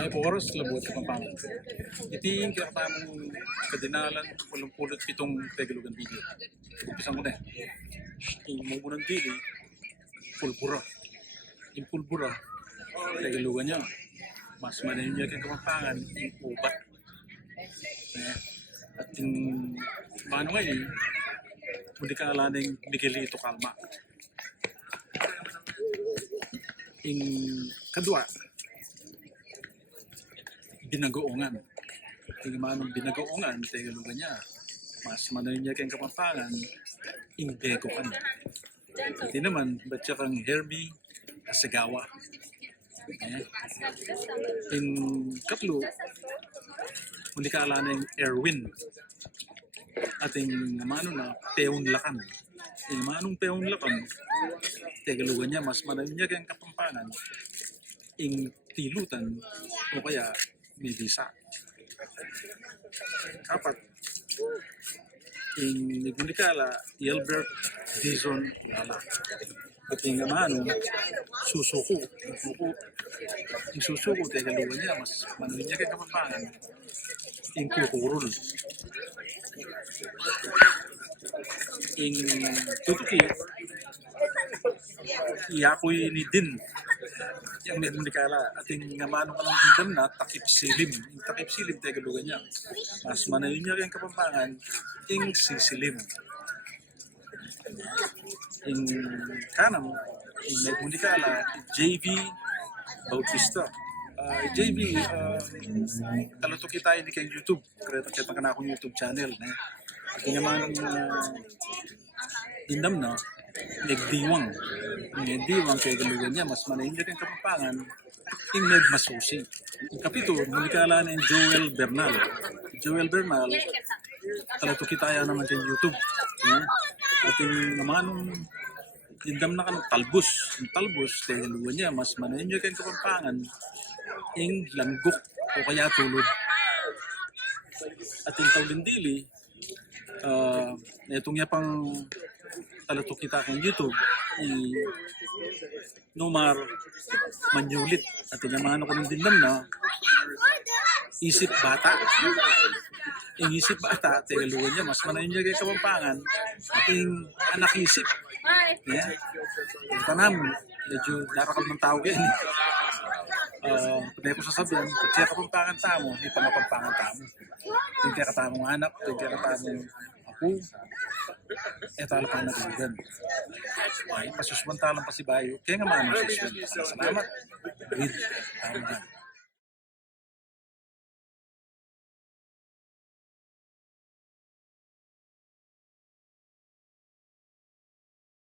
May oras labot sa Pampangan. Iting kaya tamang kadinalan walang pulot pitong Tagalogan video. Umpisan ko na eh. Yung munang dili, pulbura. Yung pulbura, Tagalogan niya. Mas manayin niya kang Kapampangan, yung ubat. At yung paano ngayon, hindi ka alam ng Miguelito Calma. Yung kadwa, binagoongan. Yung manong binagoongan, Tagalogan niya. Mas manayin niya kang Kapampangan, yung deko ka na. Hindi naman, ba't siya kang Herbie Asagawa. In katlo, hindi ka ala ng Erwin. At yung mano na Peon Lakan. Yung manong Peon Lakan, Tagalogan niya, mas manayin niya kang Kapampangan, yung tilutan o kaya may bisa. Kapat, yung nagmunikala, Yelbert Dizon Lala. At yung mano, susuko. Yung susuko, Tagalogan niya, mas manayin niya kang Kapampangan, yung kukurul. Yung tutuki, iyakoy ni Din. Yung nagmunikala. At yung mano ka ng hindam na, takip silim. Yung takip silim, Tagalogan niya. Mas manayin niya kang Kapampangan, yung sisilim. Yung kanam, yung nagmunikala, JV Bautista. JV, talato kita ini kay YouTube. Kita ka na akong YouTube channel. At yung naman hindam na, nagdiwang. Nagdiwang kay Tagalogan niya, mas manayin niya kang Kapampangan, yung nagmasusi. Yung kapito, munikala na yung Joel Bernal. Joel Bernal, talato kita yan naman kay YouTube. At yung naman hindam na ka ng talbos. Yung talbos, Tagalogan niya, mas manayin niya kang Kapampangan, yung langgok o kaya tulog. At yung tawlindili, itong niya pang talato kita kang YouTube, Nomar Manyulit. At yung mga ko ng dindam na, isip bata. Yung isip bata, Tagalogan niya, mas manayin niya kay Kapampangan, yung anak isip. Yeah. Yung tanam, medyo narakal ng tao yan. Pwede ko sasabihan, kung siya Kapampangan tamo, hindi pa Kapampangan tamo. Yung kaya katamong anak, yung kaya katamong ako, talo pa na Tagalogan. Pasusmantalang pa si Bayo, kaya nga manong susman. Salamat. Read.